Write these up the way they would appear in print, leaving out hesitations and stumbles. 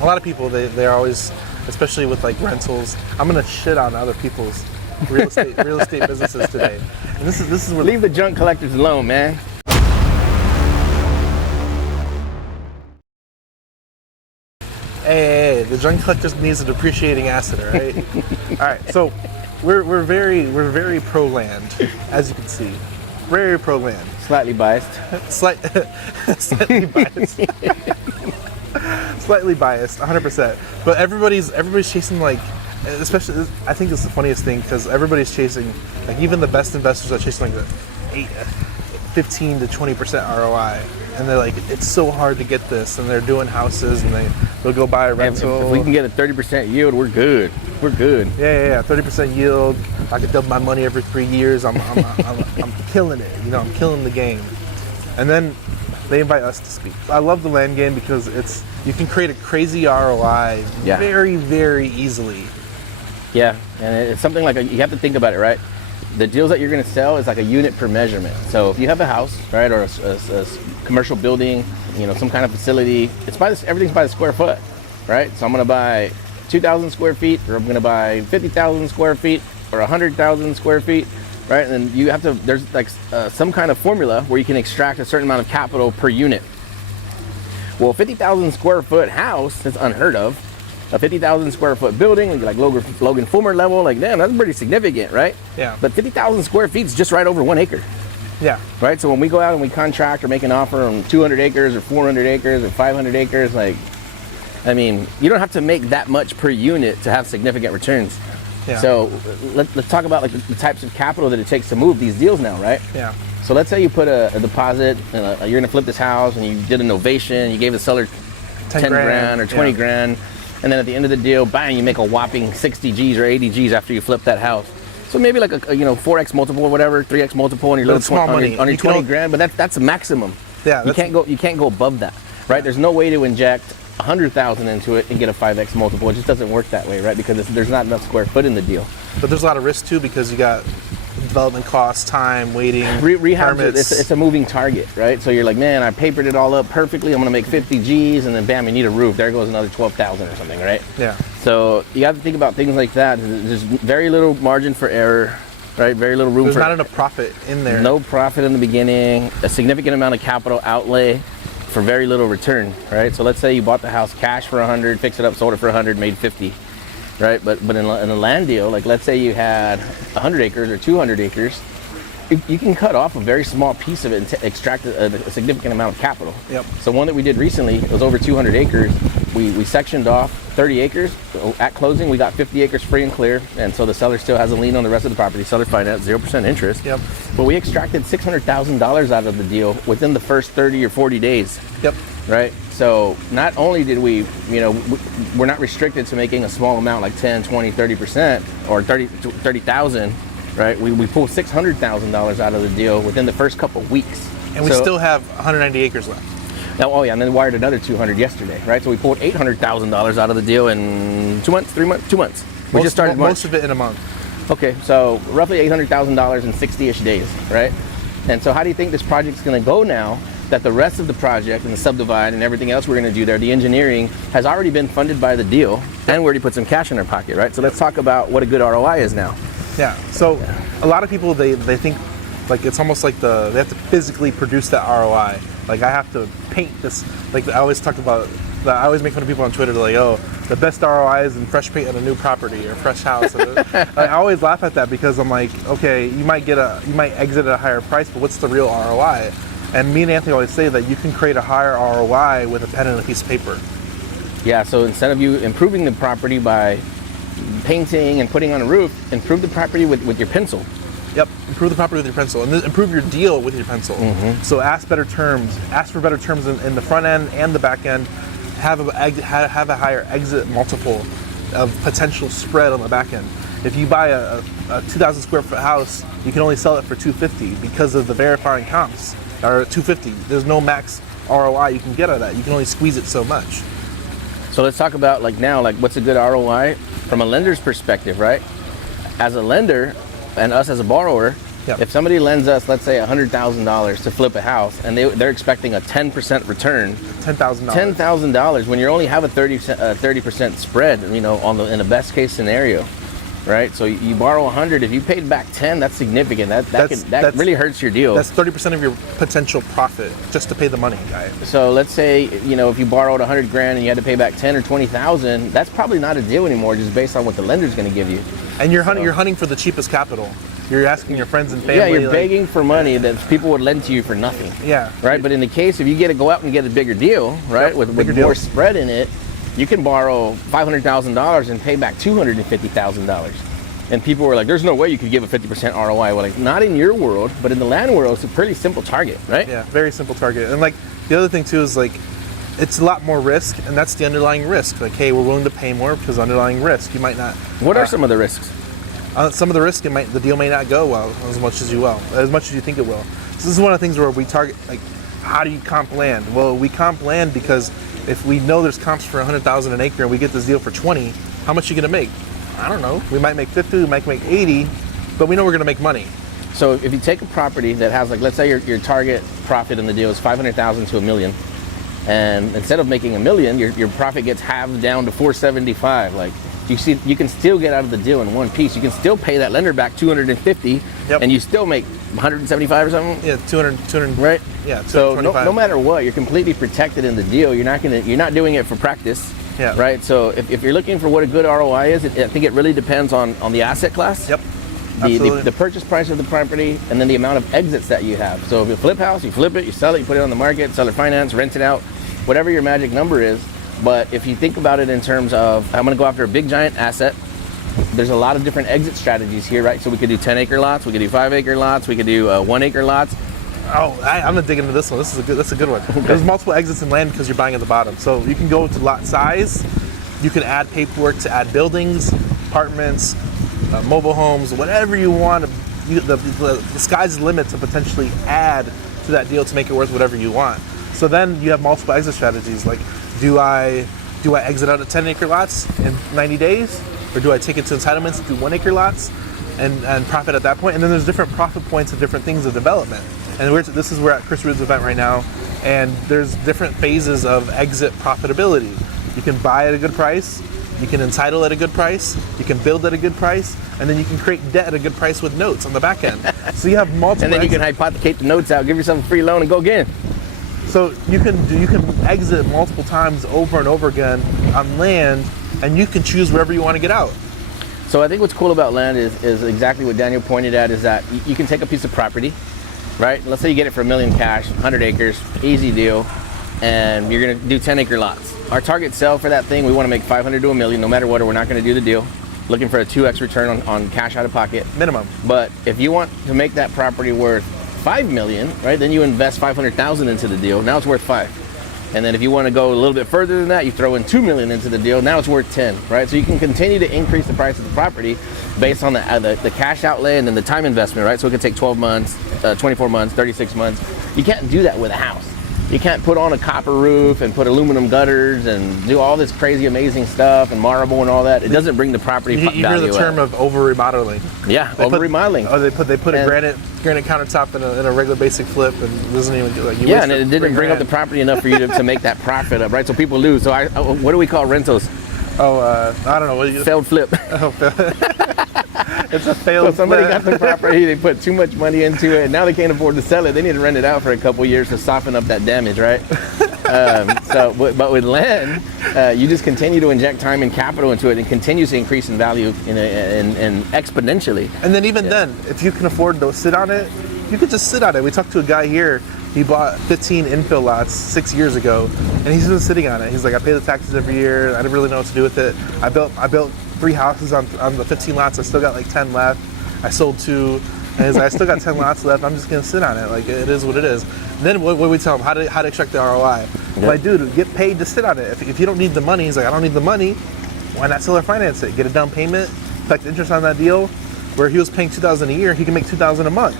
a lot of people, they're always, especially with like rentals, I'm gonna shit on other people's real estate businesses today. And this is where leave the junk collectors alone, man. Hey, the junk collectors needs a depreciating asset, all right? All right, so we're very pro land, as you can see, very pro land. Slightly biased. Slightly biased. Slightly biased, 100%. But everybody's chasing, like, especially, I think it's the funniest thing because everybody's chasing, like, even the best investors are chasing like the 15 to 20% ROI, and they're like, it's so hard to get this, and they're doing houses, and they'll go buy a rental. If we can get a 30% yield, we're good. We're good. Yeah. 30% yield. I could double my money every 3 years. I'm killing it. You know, I'm killing the game. And then they invite us to speak. I love the land game because you can create a crazy ROI very, very easily. Yeah, and it's something like you have to think about it, right? The deals that you're going to sell is like a unit per measurement. So if you have a house, right, or a commercial building, you know, some kind of facility, everything's by the square foot, right? So I'm going to buy 2,000 square feet, or I'm going to buy 50,000 square feet, or 100,000 square feet, right? And you have to, there's like some kind of formula where you can extract a certain amount of capital per unit. Well, 50,000 square foot house is unheard of. A 50,000 square foot building, like Logan Fulmer level, like, damn, that's pretty significant, right? Yeah. But 50,000 square feet is just right over 1 acre. Yeah. Right? So when we go out and we contract or make an offer on 200 acres or 400 acres or 500 acres, like, I mean, you don't have to make that much per unit to have significant returns. Yeah. So let's talk about like the types of capital that it takes to move these deals now, right? Yeah. So let's say you put a deposit, and you're gonna flip this house, and you did an ovation, you gave the seller 10 grand or 20 grand, and then at the end of the deal, bang, you make a whopping 60 G's or 80 G's after you flip that house. So maybe like a 4x multiple or whatever, 3x multiple on your little small money. On your 20 grand, but that's a maximum. Yeah. You can't go above that, right? Yeah. There's no way to inject 100,000 into it and get a 5x multiple. It just doesn't work that way, right? Because there's not enough square foot in the deal. But there's a lot of risk too, because you got development costs, time, waiting, rehab. permits. It's a moving target, right? So you're like, man, I papered it all up perfectly. I'm gonna make 50 G's, and then bam, you need a roof. There goes another 12,000 or something, right? Yeah. So you have to think about things like that. There's very little margin for error, right? Very little room. There's not enough profit in there. No profit in the beginning. A significant amount of capital outlay for very little return, right? So let's say you bought the house cash for 100, fixed it up, sold it for 100, made 50. Right, but in a land deal, like let's say you had 100 acres or 200 acres, you can cut off a very small piece of it and extract a significant amount of capital. Yep. So one that we did recently, it was over 200 acres. We sectioned off 30 acres. At closing, we got 50 acres free and clear, and so the seller still has a lien on the rest of the property. Seller finance, 0% interest. Yep. But we extracted $600,000 out of the deal within the first 30 or 40 days. Yep. Right? So not only did we, we're not restricted to making a small amount like 10, 20, 30% or 30,000, right? We pulled $600,000 out of the deal within the first couple of weeks. And we still have 190 acres left. Now, and then wired another 200 yesterday, right? So we pulled $800,000 out of the deal in 2 months, 3 months, 2 months. We just started most of it in a month. Okay, so roughly $800,000 in 60-ish days, right? And so how do you think this project's gonna go now that the rest of the project and the subdivide and everything else we're gonna do there, the engineering, has already been funded by the deal, and we already put some cash in our pocket, right? So let's talk about what a good ROI is now. Yeah, so a lot of people, they think like it's almost like they have to physically produce that ROI. Like I have to paint this, like I always talk about, I always make fun of people on Twitter, like, oh, the best ROI is in fresh paint on a new property or fresh house. I always laugh at that because I'm like, okay, you might exit at a higher price, but what's the real ROI? And me and Anthony always say that you can create a higher ROI with a pen and a piece of paper. Yeah, so instead of you improving the property by painting and putting on a roof, improve the property with your pencil. Yep, improve the property with your pencil, and then improve your deal with your pencil. Mm-hmm. So ask for better terms in the front end and the back end. Have a higher exit multiple of potential spread on the back end. If you buy a 2,000 square foot house, you can only sell it for $250 because of the verifying comps, or $250. There's no max ROI you can get out of that. You can only squeeze it so much. So let's talk about what's a good ROI from a lender's perspective, right? As a lender and us as a borrower, Yep. If somebody lends us, let's say $100,000 to flip a house, and they're expecting a 10% return, $10,000 when you only have a 30% spread, you know, in the best case scenario, right? So you borrow 100, if you paid back 10, that's significant. That really hurts your deal. That's 30% of your potential profit just to pay the money, guy. So let's say, you know, if you borrowed 100 grand and you had to pay back 10 or 20,000, that's probably not a deal anymore, just based on what the lender's going to give you. And you're hunting for the cheapest capital. You're asking your friends and family. Yeah, you're begging for money that people would lend to you for nothing. Yeah. Right. But in the case if you get to go out and get a bigger deal, right, with more spread in it, you can borrow $500,000 and pay back $250,000. And people were like, "There's no way you could give a 50% ROI." Well, like, not in your world, but in the land world, it's a pretty simple target, right? Yeah, very simple target. And like the other thing too is like, it's a lot more risk, and that's the underlying risk. Like, hey, we're willing to pay more because underlying risk. You might not. What are some of the risks? Some of the risk, the deal may not go well as much as you think it will. So this is one of the things where we target, like, how do you comp land? Well, we comp land because if we know there's comps for 100,000 an acre and we get this deal for 20, how much are you gonna make? I don't know. We might make 50, we might make 80, but we know we're gonna make money. So if you take a property that has, like, let's say your target profit in the deal is 500,000 to $1 million, and instead of making $1 million, your profit gets halved down to 475. Like, you can still get out of the deal in one piece. You can still pay that lender back 250, yep, and you still make 175 or something. Yeah, 200, right? Yeah, so no matter what, you're completely protected in the deal. You're not doing it for practice. Yeah. Right. So if you're looking for what a good ROI is, I think it really depends on the asset class. Yep. Absolutely. The purchase price of the property, and then the amount of exits that you have. So if you flip house, you flip it, you sell it, you put it on the market, seller finance, rent it out, whatever your magic number is. But if you think about it in terms of, I'm going to go after a big giant asset, there's a lot of different exit strategies here, right? So we could do 10-acre lots, we could do 5-acre lots, we could do 1-acre lots. Oh, I'm gonna dig into this one. That's a good one. Okay. There's multiple exits in land because you're buying at the bottom. So you can go to lot size. You can add paperwork to add buildings, apartments, mobile homes, whatever you want. The sky's the limit to potentially add to that deal to make it worth whatever you want. So then you have multiple exit strategies. Like, do I exit out at 10-acre lots in 90 days, or do I take it to entitlements, do 1-acre lots, and profit at that point? And then there's different profit points of different things of development. And we're at Chris Rude's event right now, and there's different phases of exit profitability. You can buy at a good price, you can entitle at a good price, you can build at a good price, and then you can create debt at a good price with notes on the back end. So you have multiple. And then you can hypothecate the notes out, give yourself a free loan, and go again. So you can exit multiple times over and over again on land, and you can choose wherever you want to get out. So I think what's cool about land is exactly what Daniel pointed at, is that you can take a piece of property, right? Let's say you get it for $1 million cash, 100 acres, easy deal, and you're gonna do 10-acre lots. Our target sell for that thing, we wanna make 500 to $1 million, no matter what, or we're not gonna do the deal. Looking for a 2x return on cash out of pocket. Minimum. But if you want to make that property worth $5 million, right, then you invest $500,000 into the deal, now it's worth $5 million. And then if you want to go a little bit further than that, you throw in $2 million into the deal, now it's worth $10 million, right? So you can continue to increase the price of the property based on the cash outlay and then the time investment, right? So it could take 12 months, 24 months, 36 months. You can't do that with a house. You can't put on a copper roof and put aluminum gutters and do all this crazy, amazing stuff and marble and all that. It doesn't bring the property value. You hear the term of over remodeling. Yeah, over remodeling. Oh, they put a granite countertop in a regular basic flip, and it doesn't even like. Yeah, and it didn't bring up the property enough for you to make that profit up, right? So people lose. So what do we call rentals? Oh, I don't know. Failed flip. It's a failed. So somebody got the property, they put too much money into it, and now they can't afford to sell it. They need to rent it out for a couple years to soften up that damage, right? But with land, you just continue to inject time and capital into it, and continues to increase in value and exponentially. And then then, if you can afford to sit on it, you could just sit on it. We talked to a guy here. He bought 15 infill lots 6 years ago, and he's been sitting on it. He's like, I pay the taxes every year. I didn't really know what to do with it. I built 3 houses on the 15 lots. I still got like 10 left. I sold 2, and he's like, I still got 10 lots left. I'm just gonna sit on it. Like, it is what it is. And then what we tell him, how to extract the ROI. Yep. Like, dude, get paid to sit on it. If you don't need the money, he's like, I don't need the money. Why not seller finance it? Get a down payment, collect interest on that deal. Where he was paying $2,000 a year, he can make $2,000 a month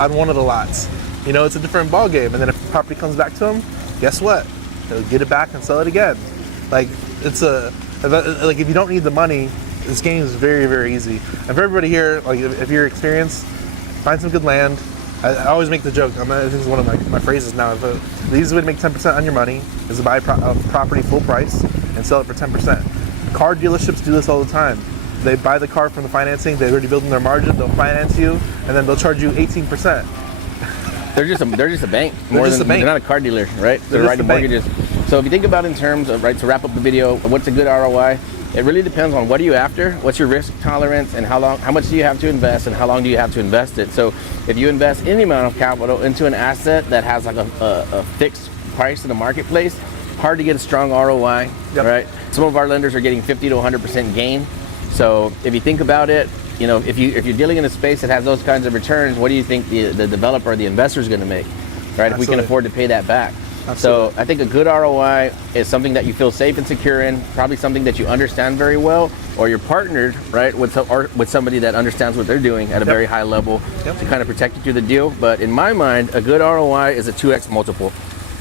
on one of the lots. You know, it's a different ball game. And then if the property comes back to him, guess what? He'll get it back and sell it again. Like, if you don't need the money, this game is very, very easy. And for everybody here, like, if you're experienced, Find some good land. I always make the joke. This is one of my phrases now. The easiest way to make 10% on your money is to buy a property full price and sell it for 10%. Car dealerships do this all the time. They buy the car from the financing. They're already building their margin. They'll finance you, and then they'll charge you 18%. They're just a bank. They're not a car dealer, right? They're writing mortgages. So if you think about in terms of, right, to wrap up the video, what's a good ROI? It really depends on what are you after, what's your risk tolerance, and how much do you have to invest, and how long do you have to invest it. So if you invest any amount of capital into an asset that has like a fixed price in the marketplace, hard to get a strong ROI, right? Some of our lenders are getting 50 to 100% gain. So if you think about it, you know, if you're dealing in a space that has those kinds of returns, what do you think the developer or the investor is going to make, right? If we can afford to pay that back. Absolutely. So I think a good ROI is something that you feel safe and secure in, probably something that you understand very well, or you're partnered, right, with somebody that understands what they're doing at a very high level to kind of protect you through the deal. But in my mind, a good ROI is a 2x multiple.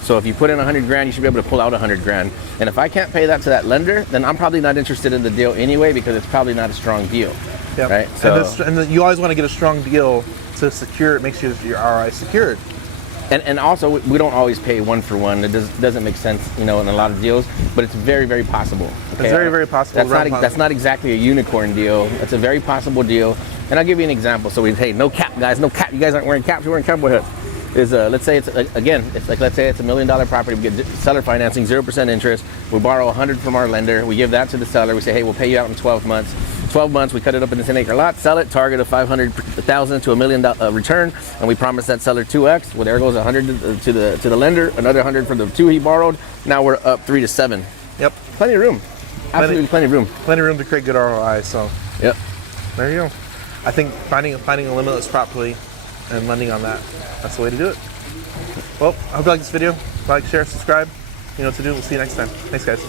So if you put in 100 grand, you should be able to pull out 100 grand. And if I can't pay that to that lender, then I'm probably not interested in the deal anyway, because it's probably not a strong deal. Right? So, and you always want to get a strong deal to secure it, makes your ROI secured. And also, we don't always pay one for one. It doesn't make sense, you know, in a lot of deals, but it's very, very possible. Okay? It's very, very possible. That's not exactly a unicorn deal. It's a very possible deal. And I'll give you an example. So hey, no cap, guys, no cap. You guys aren't wearing caps, you're wearing cowboy hats. Let's say it's a $1 million property. We get seller financing, 0% interest. We borrow 100 from our lender. We give that to the seller. We say, hey, we'll pay you out in 12 months. 12 months, we cut it up into 10-acre lot, sell it, target of $500,000 to $1 million return, and we promise that seller 2x. Well, there goes 100 to the lender, another 100 for the 2 he borrowed. Now we're up 3 to 7. Yep. Plenty of room. Absolutely plenty of room. Plenty of room to create good ROI. So. Yep. There you go. I think finding a limitless property and lending on that's the way to do it. Well, I hope you like this video. Like, share, subscribe. You know what to do. We'll see you next time. Thanks, guys.